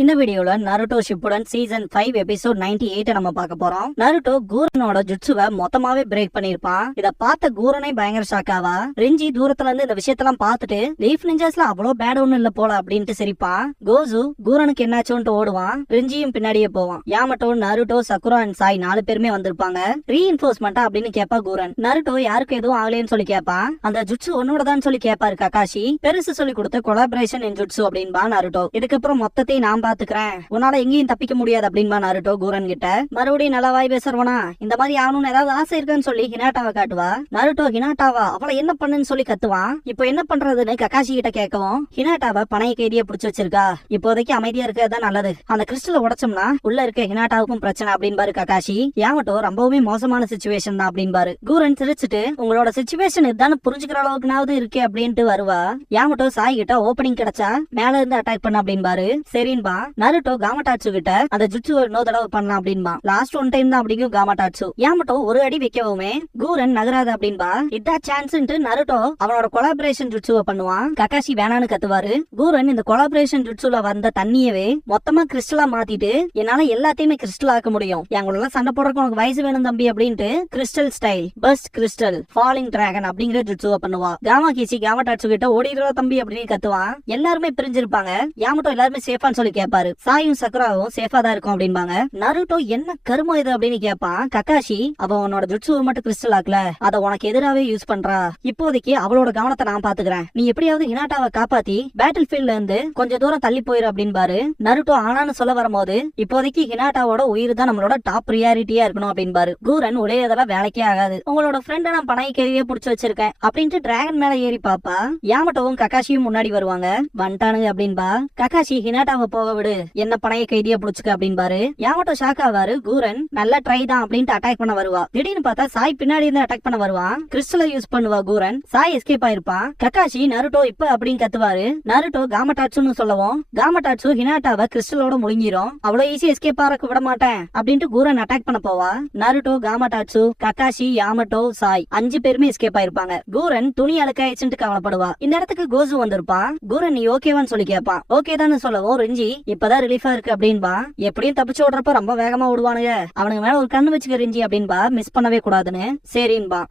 இந்த வீடியோல Naruto Shippuden season 5 episode 98 நம்ம பார்க்க போறோம். நருட்டோ கூரனோட ஜுட்சுவை மொத்தமாவே பிரேக் பண்ணிருப்பான். இத பார்த்த கூரனே பயங்கர ஷாக்காவா. ரிஞ்சி தூரத்துல இருந்து இந்த விஷயத்தெல்லாம் பார்த்துட்டு லீஃப் நிஞ்சாஸ்ல அவ்வளவு பேட் ஒண்ணும் இல்ல போல அப்படின்ட்டு சிரிப்பான். கோசு கூரனுக்கு என்னாச்சோன்ட்டு ஓடுவான். ரிஞ்சியும் பின்னாடியே போவான். Yamato, Naruto, Sakura and Sai 4 பேருமே வந்திருப்பாங்க. ரீஇன்ஃபோர்ஸ்மெண்டா அப்படின்னு கேப்பா கூரன். நருட்டோ யாருக்கு எதுவும் ஆகலைன்னு சொல்லி கேப்பான். அந்த ஜுட்சு ஒன்னோடதான் சொல்லி கேப்பாரு ககாஷி. பெருசு சொல்லி கொடுத்த கொலாபரேஷன் இன் ஜுட்சு அப்படின்பா நருட்டோ. இதுக்கப்புறம் மொத்தத்தை நான் பாத்துக்கிறேன், உன்னால எங்கேயும் தப்பிக்க முடியாது அப்படின்பா நருட்டோ கூரன் கிட்ட. மறுபடியும் நல்லா வாய் பேசுறவனா, இந்த மாதிரி ஆகணும்னு ஏதாவது ஆசை இருக்குன்னு சொல்லி ஹினாட்டாவை காட்டுவா. நருட்டோ ஹினாட்டாவா அவளை என்ன பண்ணுன்னு சொல்லி கத்துவான். இப்போ என்ன பண்றதுன்னு ககாஷி கிட்ட கேட்கவும், ஹினாட்டாவை பணைய கைதியா புடிச்சு வச்சிருக்கா, இப்போதைக்கு அமைதியா இருக்கிறதா நல்லது, அந்த கிறிஸ்டலை உடைச்சோம்னா உள்ள இருக்க ஹினாட்டாவுக்கும் பிரச்சனை அப்படின்பாரு ககாஷி. யாமட்டோ ரொம்பவுமே மோசமான சிச்சுவேஷன் தான் அப்படின்பாரு. கூரன் சிரிச்சுட்டு, உங்களோட சிச்சுவேஷன் இதுதான் புரிஞ்சுக்கிற அளவுக்குனாவது இருக்கே அப்படின்ட்டு வருவா. யாமட்டோ சாய் கிட்ட ஓப்பனிங் கிடைச்சா மேல இருந்து அட்டாக் பண்ண அப்படின்பாரு. சரின்பா. நருட்டோ காமடாட்சு கிட்ட அந்த ஜுட்சு இன்னொரு தடவை பண்ணலாம் அப்படின்பா. லாஸ்ட் ஒன் டைம் தான் அப்படிங்கும் காமடாட்சு. யாமட்டோ ஒரு அடி வைக்கவுமே கூரன் நகராது அப்படின்பா. இதா சான்ஸ்ன்ட்டு நருட்டோ அவனோட கொலாபரேஷன் ஜுட்சுவை பண்ணுவான். ககாஷி வேணான்னு கத்துவாரு. கூரன் இந்த கொலாபரேஷன் ஜுட்சுல வந்த தண்ணியவே மொத்தமா கிறிஸ்டலா மாத்திட்டு, என்னால எல்லாத்தையுமே கிறிஸ்டல் ஆக்க முடியும், எங்களெல்லாம் சண்டை போடுறதுக்கு உனக்கு வயசு வேணும் தம்பி அப்படின்ட்டு crystal style first crystal falling dragon அப்படிங்கிற ஜுட்சுவை பண்ணுவா. காமா கீச்சி காமடாட்சு கிட்ட ஓடிடுறா தம்பி அப்படின்னு கத்துவான். எல்லாருமே பிரிஞ்சிருப்பாங்க. யாமட்டோ எல்லாருமே சேஃபான்னு சொல்லி கேட்பாரு. சாயும் சக்குராவும் சேஃபா தான் இருக்கும் அப்படின்பாங்க. நருட்டோ என்ன கருமோ இது அப்படின்னு கேட்பான். ககாஷி அவ உன்னோட ஜுட்சுவை மட்டும் கிறிஸ்டல் ஆக்கல, அத உனக்கு எதிராவே யூஸ் பண்றா, இப்போதைக்கு அவளோட கவனத்தை நான் பாத்துக்கிறேன், நீ எப்படியாவது ஹினாட்டாவை காப்பாத்தி பேட்டில் ஃபீல்ட்ல இருந்து கொஞ்சம் தூரம் தள்ளி போயிரு அப்படின்பாரு. நருட்டோ ஆனான்னு சொல்ல வரும்போது, இப்போதைக்கு ஹினாட்டாவோட உயிர் தான் நம்மளோட டாப் ப்ரியாரிட்டியா இருக்கணும் அப்படின்பாரு. கூரன் உடையதெல்லாம் வேலைக்கே ஆகாது, உங்களோட ஃப்ரெண்ட நான் பணை கைதியே புடிச்சு வச்சிருக்கேன் அப்படின்ட்டு டிராகன் மேல ஏறி பாப்பா. யாமட்டோவும் ககாஷியும் முன்னாடி வருவாங்க. வந்துட்டானுங்க அப்படின்பா. ககாஷி ஹினாட்டாவை போக விடு, என்ன பணைய கைதியா புடிச்சுக்க அப்படின்பாரு. Yamato shock ஆவாரு. கூரன் நல்ல ட்ரை தான் அப்படின்ட்டு அட்டாக் பண்ண வருவா. திடீர்னு பார்த்தா சாய் பின்னாடி இருந்து அட்டாக் பண்ண வருவான். கிறிஸ்டலை யூஸ் பண்ணுவா Kooran. Sai escape ஆயிருப்பான். Kakashi Naruto இப்ப அப்படின்னு கத்துவாரு. நருட்டோ காமடாட்சுன்னு சொல்லவும், காமடாட்சு ஹினாட்டாவை கிறிஸ்டலோட முழுங்கிரும். அவ்வளவு ஈஸி எஸ்கேப் ஆறக்கு விட மாட்டேன் அப்படின்ட்டு கூரன் அட்டாக் பண்ண போவா. நருட்டோ, காமடாட்சு, ககாஷி, யாமட்டோ, சாய் 5 பேருமே எஸ்கேப் ஆயிருப்பாங்க. கூரன் துணி அழுக்காயிச்சுட்டு கவலைப்படுவா. இந்த இடத்துக்கு கோசு வந்திருப்பான். கூரன் நீ ஓகேவான்னு சொல்லி கேட்பான். ஓகே தான் சொல்லவும், ரிஞ்சி இப்பதான் ரிலீஃபா இருக்கு அப்படின்பா. எப்படியும் தப்பிச்சு ஓடுறப்ப ரொம்ப வேகமா ஓடுவானுங்க, அவனுக்கு மேல ஒரு கண்ணு வச்சுக்க ரிஞ்சி அப்படின்பா. மிஸ் பண்ணவே கூடாதுன்னு. சரின்பா.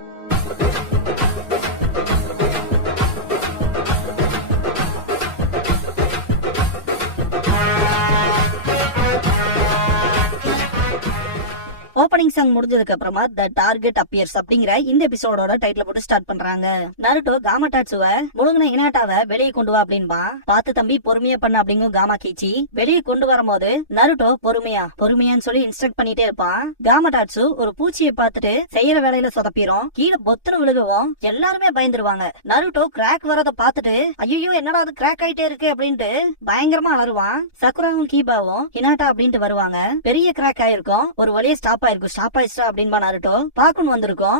ஓப்பனிங் சாங் முடிஞ்சதுக்கு அப்புறமா த டார்கெட் அப்பியர்ஸ் அப்படிங்கிற இந்த எபிசோடோட டைட்டில் போட்டு ஸ்டார்ட் பண்றாங்க. நருட்டோ காமடாட்சுவை முழுங்கின ஹினாட்டாவை வெளியே கொண்டு வா அப்படின்பா. பார்த்து தம்பி பொறுமையா பண்ண அப்படிங்கும் காமா கீச்சி. வெளியே கொண்டு வரும்போது நருட்டோ பொறுமையான்னு சொல்லி இன்ஸ்ட்ரக்ட் பண்ணிட்டே இருப்பான். காமடாட்சு ஒரு பூச்சியை பார்த்துட்டு செய்யற வேலையில சொதப்பிரும். கீழே பொத்துன்னு விழுகவும் எல்லாருமே பயந்துருவாங்க. நருட்டோ கிராக் வரத பார்த்துட்டு, ஐயோ என்னடா அது கிராக் ஆயிட்டே இருக்கு அப்படின்ட்டு பயங்கரமா அலறுவான். சக்குராவும் கீபாவும் ஹினாட்டா அப்படின்ட்டு வருவாங்க. பெரிய கிராக் ஆயிருக்கும். ஒரு வழியை ஸ்டாப் அப்படின்பா. நருட்டோ பாக்கணும் வந்திருக்கோம்,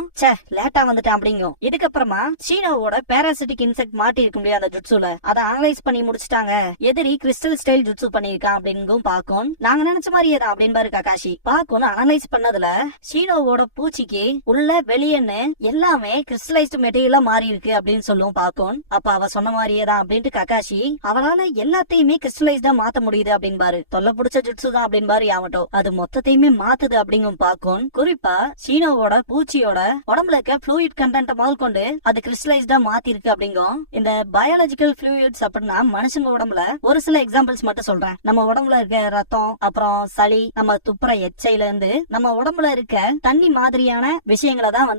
லேட்டா வந்துட்டேன் அப்படிங்கும். இதுக்கப்புறமா சீனோவோட பாராசிட்டிக் இன்செக்ட் மாட்டி இருக்க முடியாது அந்த ஜுட்சுல, அதை அனலைஸ் பண்ணி முடிச்சிட்டாங்க. எதிரி கிறிஸ்டல் ஸ்டைல் ஜுட்சு பண்ணிருக்கான் அப்படிங்கும். பாக்கும் நாங்க நினைச்ச மாதிரியே தான் அப்படின்பாரு ககாஷி. பாக்கும் அனலைஸ் பண்ணதுல சீனோவோட பூச்சிக்கு உள்ள வெளியன்னு எல்லாமே கிறிஸ்டலைஸ்டு மெட்டீரியலா மாறி இருக்கு அப்படின்னு சொல்லும் பாக்கும். அப்ப அவ சொன்ன மாதிரியே தான் அப்படின்ட்டு ககாஷி, அவளால எல்லாத்தையுமே கிறிஸ்டலைஸ்டா மாத்த முடியுது அப்படின்பாரு. தொல்லை பிடிச்ச ஜுட்சு தான் அப்படின்பாரு யாமட்டோ. அது மொத்தத்தையுமே மாத்துது அப்படிங்கும். பாக்கும் குறிப்பா சீனோவோட பூச்சியோட உடம்புல இருக்க ஃப்ளூயிட் கண்டென்ட் முதல் கொண்டு அது கிறிஸ்டலைஸ்டா மாத்தி இருக்கு அப்படிங்கும். இந்த பயாலஜிக்கல் ஃப்ளூயிட்ஸ் அப்படின்னா மனுஷங்க உடம்புல ஒரு சில எக்ஸாம்பிள்ஸ் மட்டும் சொல்றேன். நம்ம உடம்புல இருக்க ரத்தம், அப்புறம் சளி, நம்ம துப்புற எச்சையில இருந்து நம்ம உடம்புல இருக்க தண்ணி மாதிரியான விஷயங்களை தான்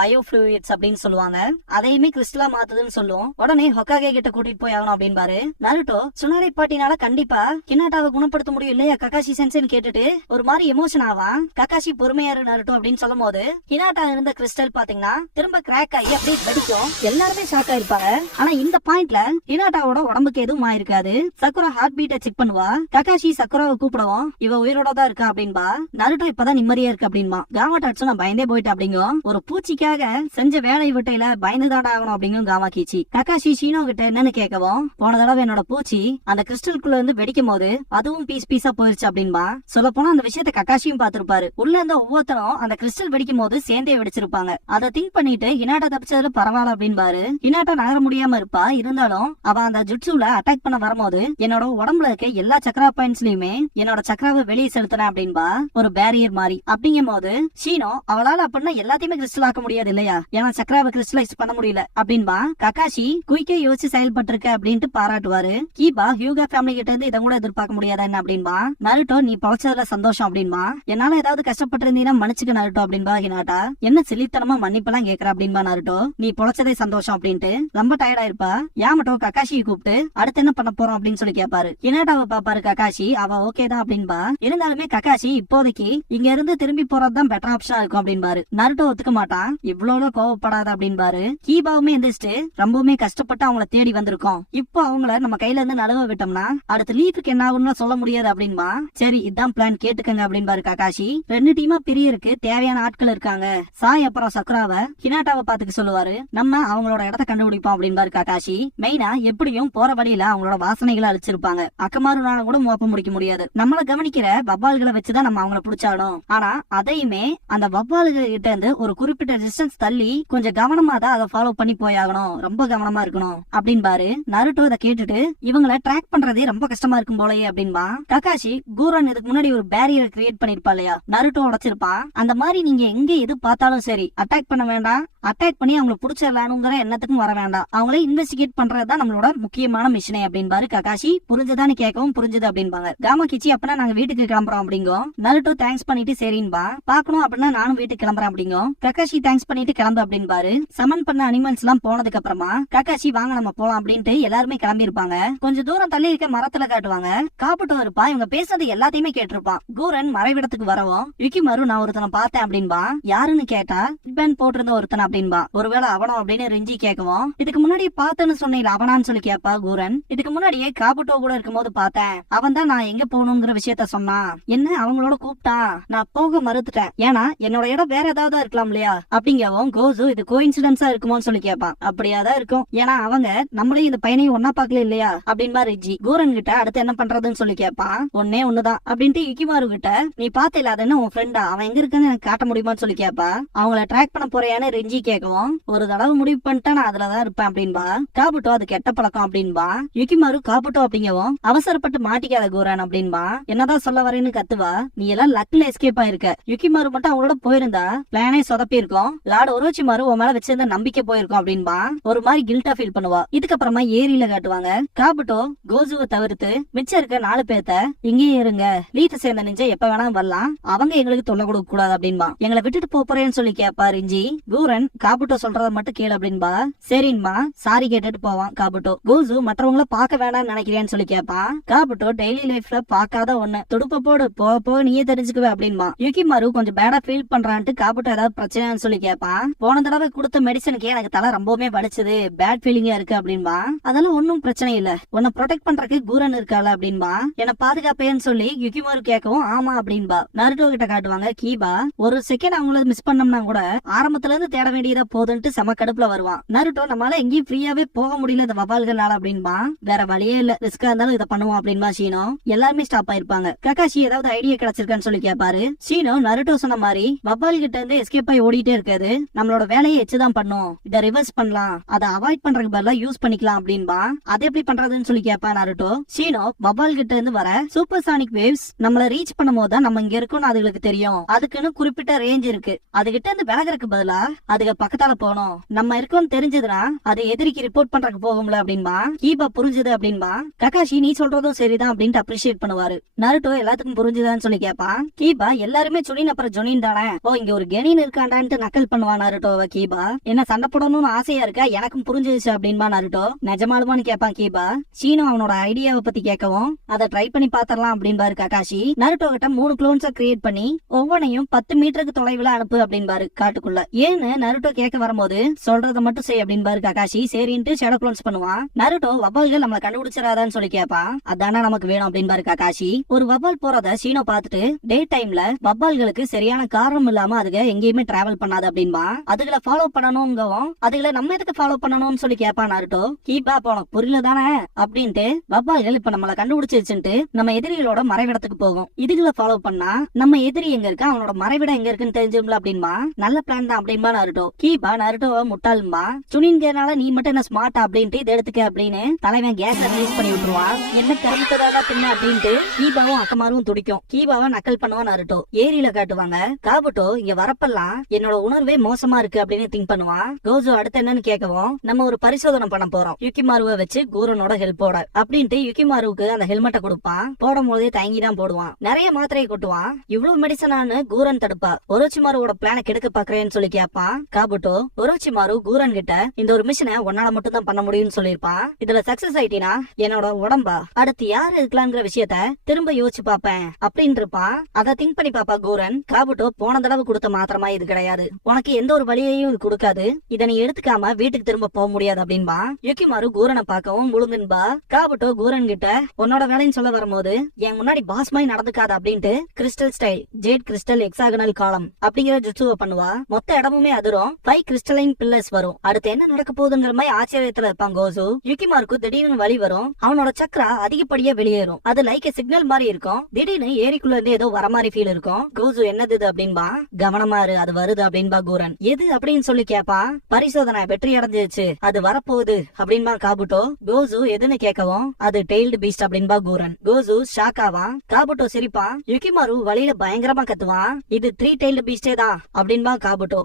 பயோ ஃப்ளூயிட்ஸ் அப்படின்னு சொல்லுவாங்க. அதையுமே கிறிஸ்டலா மாத்துதுன்னு சொல்லுவோம். உடனே ஹொக்காகே கிட்ட கூட்டிட்டு போய் ஆகணும் அப்படின்பாரு. நருட்டோ சுனாரி பாட்டினால கண்டிப்பா ஹினாட்டாவை குணப்படுத்த முடியும் இல்லையா ககாஷி சென்சேன்னு கேட்டுட்டு ஒரு மாதிரி எமோஷன் ஆவான். ககாஷி பொறுமையாரு நருட்டோ அப்படின்னு சொல்லும் போது, ஹினாட்டா இருந்த கிறிஸ்டல் பாத்தீங்கன்னா திரும்ப கிராக் ஆகி அப்படியே வெடிக்கும். எல்லாருமே ஷாக் ஆயிருப்பாங்க. ஆனா இந்த பாயிண்ட்ல ஹினாட்டாவோட உடம்புக்கு எதுவும் ஆயிருக்காது. சக்குரா ஹார்ட் பீட்டை செக் பண்ணுவா. ககாஷி சக்குராவை கூப்பிடவும், இவ உயிரோட தான் இருக்கா அப்படின்பா. நருட்டோ இப்பதான் நிம்மதியா இருக்கு அப்படின்பா. காமாடாட்சு நான் பயந்தே போயிட்டேன் அப்படிங்கும். ஒரு பூச்சிக்காக செஞ்ச வேலை விட்டையில பயந்துதான் ஆகணும் அப்படிங்கும் காமா கீச்சி. ககாஷி ஷீனோ கிட்ட என்னன்னு கேட்கவும், போன தடவை என்னோட பூச்சி அந்த கிறிஸ்டலுக்குள்ள இருந்து வெடிக்கும் போது அதுவும் பீஸ் பீஸா போயிருச்சு அப்படின்பா. சொல்ல போனா அந்த விஷயத்த ககாஷியும் பாத்துருப்பாரு. உள்ள உள்ள இருந்த ஒவ்வொருத்தரும் அந்த கிறிஸ்டல் வெடிக்கும் போது சேர்ந்தே வெடிச்சிருப்பாங்க. அதை திங்க் பண்ணிட்டு ஹினாட்டா தப்பிச்சதுல பரவாயில்ல அப்படின்பாரு. ஹினாட்டா நகர முடியாம இருப்பா, இருந்தாலும் அவ அந்த ஜுட்சுல அட்டாக் பண்ண வரும்போது என்னோட உடம்புல இருக்க எல்லா சக்கரா பாயிண்ட்ஸ்லயுமே என்னோட சக்கராவை வெளியே செலுத்தின அப்படின்பா, ஒரு பேரியர் மாதிரி. அப்படிங்கும் போது ஷீனோ அவளால அப்படின்னா எல்லாத்தையுமே கிறிஸ்டல் ஆக்க முடியாது இல்லையா, ஏன்னா சக்கராவை கிறிஸ்டலைஸ் பண்ண முடியல அப்படின்பா. ககாஷி குயிக்கே யோசிச்சு செயல்பட்டிருக்க அப்படின்ட்டு பாராட்டுவாரு. கீபா ஹியூகா ஃபேமிலி கிட்ட இருந்து இதை கூட எதிர்பார்க்க முடியாதா என்ன அப்படின்பா. நருட்டோ நீ பொழைச்சதுல சந்தோஷம் அப்படின்பா. என்னால ஏதாவது கஷ்டப்பட்டு இருந்தீங்கன்னா மன்னிச்சுக்க நருட்டோ அப்படின்பா ஹினாட்டா. என்ன சில்லித்தனமா மன்னிப்பெல்லாம் கேக்குற அப்படின்பா நருட்டோ. நீ பொழைச்சதே சந்தோஷம் அப்படின்ட்டு ரொம்ப டயர்டா இருப்பா. யாமட்டோ ககாஷியை கூப்பிட்டு அடுத்து என்ன பண்ண போறோம் அப்படின்னு சொல்லி கேட்பாரு. ஹினாட்டாவை பாப்பாரு ககாஷி. அவ ஓகே தான் அப்படின்பா. இருந்தாலுமே ககாஷி இப்போதைக்கு இங்க இருந்து திரும்பி போறதுதான் பெட்டர் ஆப்ஷனா இருக்கும் அப்படின்பாரு. நருட்டோ ஒத்துக்க மாட்டான். இவ்வளவு கோவப்படாத அப்படின்பாரு. கீபாவுமே எந்திரிச்சிட்டு ரொம்பவுமே கஷ்டப்பட்டு அவங்கள தேடி வந்திருக்கோம். இப்போ அவங்கள நம்ம கையில இருந்து நழுவ விட்டோம்னா அடுத்த லீஃபுக்கு என்ன ஆகும்னு சொல்ல முடியாது அப்படின்பா. சரி இதான் பிளான் கேட்டுக்கங்க அப்படின்பாரு ககாஷி. 2 டீமா பிரியருக்கு தேவையான ஆட்கள் இருக்காங்க. சாய் அப்புறம் சக்குராவை ஹினாட்டாவை பாத்துக்க சொல்லுவாரு. நம்ம அவங்களோட இடத்த கண்டுபிடிப்போம் அப்படின்பாரு ககாஷி. மெயினா எப்படியும் போற வழியில அவங்களோட வாசனைகளை அழிச்சிருப்பாங்க. அக்கமாருனால கூட மோப்ப முடிக்க முடியாது. நம்மள கவனிக்கிற வவ்வால்களை வச்சுதான் நம்ம அவங்கள பிடிச்சாடும். ஆனா அதையுமே அந்த வவ்வால்கள் கிட்ட இருந்து ஒரு குறிப்பிட்ட டிஸ்டன்ஸ் தள்ளி கொஞ்சம் கவனமா தான் அதை ஃபாலோ பண்ணி போயாகணும். ரொம்ப கவனமா இருக்கணும் அப்படின்பாரு. நருட்டோ இதை கேட்டுட்டு இவங்களை ட்ராக் பண்றதே ரொம்ப கஷ்டமா இருக்கும் போலயே அப்படின்பா. ககாஷி கூரன் இதுக்கு முன்னாடி ஒரு பேரியர் கிரியேட் பண்ணிருப்பா இல்லையா, நருட்டோ உடைச்சிருப்பான். அந்த மாதிரி நீங்க எங்க எது பார்த்தாலும் சரி அட்டாக் பண்ண வேண்டாம், அட்டாக் பண்ணி அவங்களை பிடிச்சிடலானுங்கிற எண்ணத்துக்கும் வர வேண்டாம். அவங்களே இன்வெஸ்டிகேட் பண்றதுதான் நம்மளோட முக்கியமான மிஷனே அப்படின்பாரு ககாஷி. புரிஞ்சதான்னு கேட்கவும் புரிஞ்சது அப்படின்பாங்க. காமா கிச்சி அப்படின்னா நாங்க வீட்டுக்கு கிளம்புறோம் அப்படிங்கும். நருட்டோ தேங்க்ஸ் பண்ணிட்டு சரின்பா. பாக்கணும் அப்படின்னா நானும் வீட்டுக்கு கிளம்புறேன் அப்படிங்கும். ககாஷி தேங்க்ஸ் பண்ணிட்டு கிளம்பு அப்படின்பாரு. சமன் பண்ண அனிமல்ஸ் எல்லாம் போனதுக்கு அப்புறமா ககாஷி வாங்க நம்ம போலாம் அப்படின்ட்டு எல்லாருமே கிளம்பி இருப்பாங்க. கொஞ்சம் தூரம் தள்ளி இருக்க மரத்துல காட்டுவாங்க. காப்புட்டோ இருப்பா. இவங்க பேசுறது எல்லாத்தையுமே கேட்டிருப்பான். கூரன் மறைவிடத்துக்கு வரவும் யுகிமாரு நான் ஒருத்தனை பார்த்தேன் அப்படின்பா. யாருன்னு கேட்டா பேன் போட்டிருந்த ஒருத்தன் அப்படின்பா. ஒருவேளை அவனோ அப்படின்னு ரெஞ்சி கேட்கவும், இதுக்கு முன்னாடி பார்த்தேன்னு சொன்னீங்க அவனான்னு சொல்லி கேப்பா கூரன். இதுக்கு முன்னாடியே காப்புட்டோ கூட இருக்கும் போது பார்த்தேன். அவன் தான் நான் எங்க போகணுங்கிற விஷயத்த சொன்னான். என்ன அவங்களோட கூப்பிட்டா நான் போக மறுத்துட்டேன். ஏன்னா என்னோட இடம் வேற ஏதாவது இருக்கலாம் இல்லையா அப்படிங்கவும் கோசு இது கோஇன்சிடென்ஸா இருக்குமோன்னு சொல்லி கேட்பான். அப்படியாதான் இருக்கும். ஏன்னா அவங்க நம்மளையும் இந்த பையனையும் ஒன்னா பாக்கல இல்லையா அப்படின்பா ரெஜ்ஜி. கூரன் கிட்ட அடுத்து என்ன பண்றதுன்னு சொல்லி கேட்பான். ஒன்னே ஒண்ணுதான் அப்படின்ட்டு யுகிமாரு கிட்ட நீ பாத்தல அது என்ன உன் ஃப்ரெண்டா, அவன் எங்க இருக்குன்னு எனக்கு காட்ட முடியுமான்னு சொல்லி கேப்பா. அவங்கள ட்ராக் பண்ண போறியான்னு ரெஞ்சி கேட்கவும், ஒரு தடவை முடிவு பண்ணிட்டா நான் அதுலதான் இருப்பேன் அப்படின்பா. காப்புட்டோ அது கெட்ட பழக்கம் அப்படின்பா. யுகிமாரு காப்புட்டோ அப்படிங்கவும் அவசரப்பட்டு மாட்டிக்காத கூரன் அப்படின்பா. என்னதான் சொல்ல வரேன்னு கத்துவா. நீ எல்லாம் லக்ல எஸ்கேப் ஆயிருக்க. யுகிமாரு மட்டும் அவங்களோட போயிருந்தா பிளானே சொதப்பி இருக்கும். லார்ட் ஒரோச்சிமாரு உன் மேல வச்சிருந்த நம்பிக்கை போயிருக்கும் அப்படின்பா. ஒரு மாதிரி கில்ட்டா ஃபீல் பண்ணுவா. இதுக்கப்புறமா ஏரியில காட்டுவாங்க. காப்புட்டோ கோசுவை தவிர்த்து மிச்சம் இருக்க 4 பேர்த்த இங்கேயே இருங்க, லீட்ட சேர்ந்த நிஞ்ச எப்ப வேணா வரலாம், அவங்க எங்களுக்கு தொல்லை கொடுக்க கூடாது அப்படின்பா. எங்களை விட்டுட்டு போறேன்னு சொல்லி கேப்பா ரிஞ்சி. கூரன் காப்புட்டோ சொல்றத மட்டும் கேளு அப்படின்பா. சரின்பா சாரி கேட்டுட்டு போவான் காப்புட்டோ. கோசு மற்றவங்கள பாக்க வேண்டாம்னு நினைக்கிறேன்னு சொல்லி கேப்பான். காப்புட்டோ டெய்லி லைஃப்ல பாக்காத ஒண்ணு, துடுப்ப போடு போக நீயே தெரிஞ்சுக்குவே அப்படின்பா. யுகிமாரு கொஞ்சம் பேடா ஃபீல் பண்றான்ட்டு காப்புட்டோ ஏதாவது பிரச்சனைன்னு சொல்லி கேப்பான். போன தடவை கொடுத்த மெடிசனுக்கு எனக்கு தலை ரொம்பவுமே வலிச்சது, பேட் ஃபீலிங்கா இருக்கு அப்படின்பா. அதெல்லாம் ஒன்னும் பிரச்சனை இல்ல, உன்னை ப்ரொடெக்ட் பண்றதுக்கு கூரன் இருக்கால அப்படின்பா. என்ன பாதுகாப்பேன்னு சொல்லி யுகிமாரு கேட்கவும் ஆமா அப்படின்பா. நருட்டோ கிட்ட காட்டுவாங்க. கீபா ஒரு செகண்ட் அவங்கள மிஸ் பண்ணோம்னா கூட ஆரம்பத்துல இருந்து தேட வேண்டியதா போதுன்ட்டு செம கடுப்புல வருவான். நருட்டோ நம்மளால எங்கேயும் ஃப்ரீயாவே போக முடியல இந்த வவால்களால அப்படின்பா. வேற வழியே இல்ல, ரிஸ்கா இருந்தாலும் இதை பண்ணுவோம் அப்படின்பா. ஷீனோ எல்லாருமே ஸ்டாப் ஆயிருப்பாங்க. ககாஷி ஏதாவது ஐடியா கிடைச்சிருக்கான்னு சொல்லி கேட்பாரு. ஷீனோ நருட்டோ சொன்ன மாதிரி வவால் கிட்ட இருந்து எஸ்கேப் ஆகி ஓடிட்டே இருக்காது. நம்மளோட வேலையை எச்சுதான் பண்ணும், இதை ரிவர்ஸ் பண்ணலாம், அதை அவாய்ட் பண்றதுக்கு பதிலா யூஸ் பண்ணிக்கலாம் அப்படின்பா. அதை எப்படி பண்றதுன்னு சொல்லி கேட்பா நருட்டோ. ஷீனோ வவால் கிட்ட இருந்து வர சூப்பர்சானிக் வேவ்ஸ் நம்மள ரீச் பண்ணும்போது தான் நம்ம இங்க இருக்கோம்னு அதுகளுக்கு தெரியும். அதுக்குன்னு குறிப்பிட்ட ரேஞ்ச் இருக்கு. அதுகிட்ட இருந்து விலகறதுக்கு பதிலா அதுக்கு பக்கத்தால போகணும். நம்ம இருக்கோம்னு தெரிஞ்சதுன்னா அது எதிரிக்கு ரிப்போர்ட் பண்றதுக்கு போகும்ல அப்படின்பா. கீபா புரிஞ்சுது அப்படின்பா. ககாஷி நீ சொல்றதும் சரிதான் அப்படின்ட்டு அப்ரிஷியேட் பண்ணுவாரு. நருட்டோ எல்லாத்துக்கும் புரிஞ்சுதான்னு சொல்லி கேட்பான். கீபா எல்லாருமே சுனின் அப்புறம் ஜொனின் தானே, ஓ இங்க ஒரு கெனின் இருக்காண்டான்ட்டு நக்கல் பண்ணுவான் நருட்டோவை. கீபா என்ன சண்டை போடணும்னு ஆசையா இருக்கா, எனக்கும் புரிஞ்சிருச்சு அப்படின்பா நருட்டோ. நிஜமாலுமான்னு கேட்பான் கீபா. சீனோ அவனோட ஐடியாவை பத்தி கேட்கவும் அதை ட்ரை பண்ணி பாத்திரலாம் அப்படின்பாரு ககாஷி. நருட்டோ கிட்ட 3 குளோன்ஸ கிரியேட் பண்ணி ஒவ்வொன்னையும் 10 மீட்டருக்கு தொலைவுல அனுப்பு அப்படின்பாரு காட்டுக்குள்ள. ஏன்னு நருட்டோ கேட்க வரும்போது சொல்றத மட்டும் செய் அப்படின்பாரு ககாஷி. சரின்ட்டு ஷேடோ குளோன்ஸ் பண்ணுவான். நருட்டோ வவ்வால்கள் நம்மள கண்டுபிடிச்சிடாதான்னு சொல்லி கேட்பான். அதானா நமக்கு வேணும் அப்படின்பாரு ககாஷி. ஒரு வவ்வால் போறத ஷீனோ பார்த்துட்டு டே டைம்ல வவ்வால்களுக்கு சரியான காரணம் இல்லாம அதுக எங்கேயுமே டிராவல் பண்ணாது அப்படின்பா. அதுகளை ஃபாலோ பண்ணணும்ங்கவும் அதுகளை நம்ம எதுக்கு ஃபாலோ பண்ணணும்னு சொல்லி கேட்பான் நருட்டோ. கீபா போனோம் புரியல தானே அப்படின்ட்டு வவ்வால்கள் இப்ப நம்மள கண்டுபிடிச்சிருச்சுட்டு நம்ம எதிரிகளோட மறைவிடத்துக்கு போகும். இதுகளை ஃபாலோ பண்ணா நம்ம எதிரி எங்க இருக்கு, அவனோட மறைவிடம் எங்க இருக்குன்னு தெரிஞ்சும்ல அப்படின்பா. நல்ல பிளான் தான் அப்படின்பா நருட்டோ. கீபா நருட்டோவை முட்டாளும்பா. சுனின்கிறனால நீ மட்டும் என்ன ஸ்மார்ட் அப்படின்ட்டு இதை எடுத்துக்க அப்படின்னு தலைவன் கேஸ் ரிலீஸ் பண்ணி விட்டுருவான். என்ன கருத்துதாடா பின்ன அப்படின்ட்டு கீபாவும் அக்கமாரும் துடிக்கும். கீபாவை நக்கல் பண்ணுவான் நருட்டோ. ஏரியில காட்டுவாங்க. காபுட்டோ இங்க வரப்பெல்லாம் என்னோட உணர்வே மோசமா இருக்கு அப்படின்னு திங்க் பண்ணுவான். கோஜோ அடுத்து என்னன்னு கேட்கவும் நம்ம ஒரு பரிசோதனை பண்ண போறோம் யுகிமாருவை வச்சு கூரனோட ஹெல்ப்போட அப்படின்ட்டு யுகிமாருவுக்கு அந்த ஹெல்மெட்டை கொடுப்பான். போடும் போதே தயங்கி தான் போடுவான். நிறைய மாத்திரையை கொட்டுவான். இவ்வளவு மெடிசனானு கூரன் தடுப்பா. ஒரோச்சிமாருவோட பிளான கெடுக்க பாக்குறேன்னு சொல்லி கேட்பான். காபுட்டோ ஒரோச்சிமாரு கூரன் கிட்ட இந்த ஒரு மிஷனை உன்னால மட்டும் தான் பண்ண முடியும்னு சொல்லிருப்பான். இதுல சக்சஸ் ஆயிட்டினா என்னோட உடம்பா அடுத்து யாரு இருக்கலாம்ங்கிற விஷயத்த திரும்ப யோசிச்சு பாப்பேன் அப்படின்னு இருப்பான். அதை திங்க் பண்ணி பாப்பா கூரன். காபுட்டோ போன தடவை கொடுத்த மாத்திரமா இது கிடையாது, உனக்கு எந்த ஒரு வழியையும் இது கொடுக்காது, இதை நீ எடுத்துக்காம வீட்டுக்கு திரும்ப போக முடியாது அப்படின்பா. யுகிமாரு கூரனை பார்க்கவும் முழுங்குன்பா. காபுட்டோ கூரன் கிட்ட உன்னோட வேலைன்னு சொல்ல வரும்போது என் முன்னாடி பாஸ் மாதிரி நடந்துக்காது அப்படின்ட்டு crystal style jade crystal hexagonal காலம் அப்படிங்கிற ஜுட்சுவை பண்ணுவா. மொத்த இடமுமே அதிரும். 5 கிறிஸ்டலைன் பில்லர்ஸ் வரும். அடுத்து என்ன நடக்க போகுதுங்கிற மாதிரி ஆச்சரியத்துல இருப்பான் கோசு. யுகிமாருக்கு திடீர்னு வழி வரும். அவனோட சக்கரா அதிகப்படியா வெளியேறும். அது லைக் சிக்னல் மாதிரி இருக்கும். திடீர்னு ஏரிக்குள்ள இருந்து ஏதோ வர மாதிரி ஃபீல் இருக்கும். கோசு என்னது இது அப்படின்பா. கவனமா இரு, அது வருது அப்படின்பா கூரன். எது அப்படின்னு சொல்லி கேப்பான். பரிசோதனை வெற்றி அடைஞ்சிருச்சு, அது வரப்போகுது அப்படின்பா காபுட்டோ. கோசு எதுன்னு கேட்கவும் அது டெய்ல்டு பீஸ்ட் அப்படின்பா கூரன். கோசு ஷாக் ஆவான். காபுட்டோ சிரிப்பான். யுகிமாரு வழியில பயங்கரமா கத்துவான். இது 3 டெய்ல்டு பீஸ்டே தான் அப்படின்பா காபுட்டோ.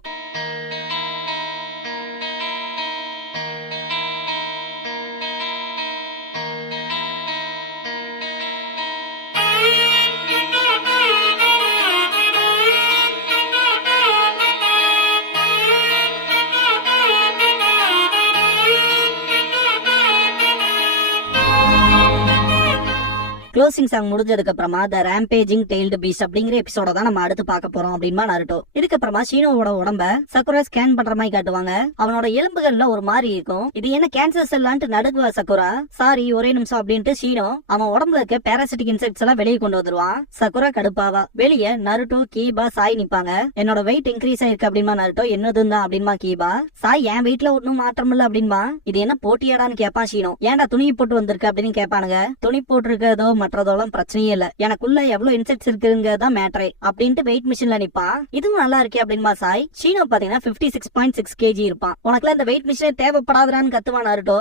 க்ளோசிங் சாங் முடிஞ்சதுக்கு அப்புறமா த ரேம்பேஜிங் டெய்ல்டு பீஸ்ட் அப்படிங்கிற எபிசோட தான் நம்ம அடுத்து பார்க்க போறோம் அப்படின்பா நருட்டோ. இதுக்கப்புறமா ஷீனோவோட உடம்ப சக்குரா ஸ்கேன் பண்ற மாதிரி காட்டுவாங்க. அவனோட எலும்புகள்ல ஒரு மாதிரி இருக்கும். இது என்ன கேன்சர் செல்லான்ட்டு நடுக்குவா சக்குரா. சாரி ஒரே நிமிஷம் அப்படின்ட்டு ஷீனோ அவன் உடம்புல இருக்க பேராசிட்டிக் இன்செக்ட்ஸ் எல்லாம் வெளியே கொண்டு வந்துருவான். சக்குரா கடுப்பாவா. வெளியே நருட்டோ கீபா சாய் நிப்பாங்க. என்னோட வெயிட் இன்க்ரீஸ் ஆயிருக்கு அப்படின்பா நருட்டோ. என்னதுன்னு தான் அப்படின்பா கீபா. சாய் என் வெயிட்ல ஒன்னும் மாற்றம் இல்ல அப்படின்பா. இது என்ன போட்டியாடான்னு கேப்பான் ஷீனோ. ஏன்டா துணி போட்டு வந்திருக்கு அப்படின்னு கேட்பானுங்க. துணி போட்டிருக்கதோ மற்றதோலாம் பிரச்சனையே இல்ல, எனக்குள்ள எவ்வளவு இன்செக்ட்ஸ் இருக்குங்கிறதா மேட்டரே அப்படின்ட்டு வெயிட் மிஷின்ல நிப்பான். இதுவும் நல்லா இருக்கே அப்படின்பா சாய். ஷீனோ பாத்தீங்கன்னா 56.6 kg இருப்பான். உனக்குலாம் இந்த வெயிட் மிஷினே தேவைப்படாதான்னு கத்துவான் நருட்டோ.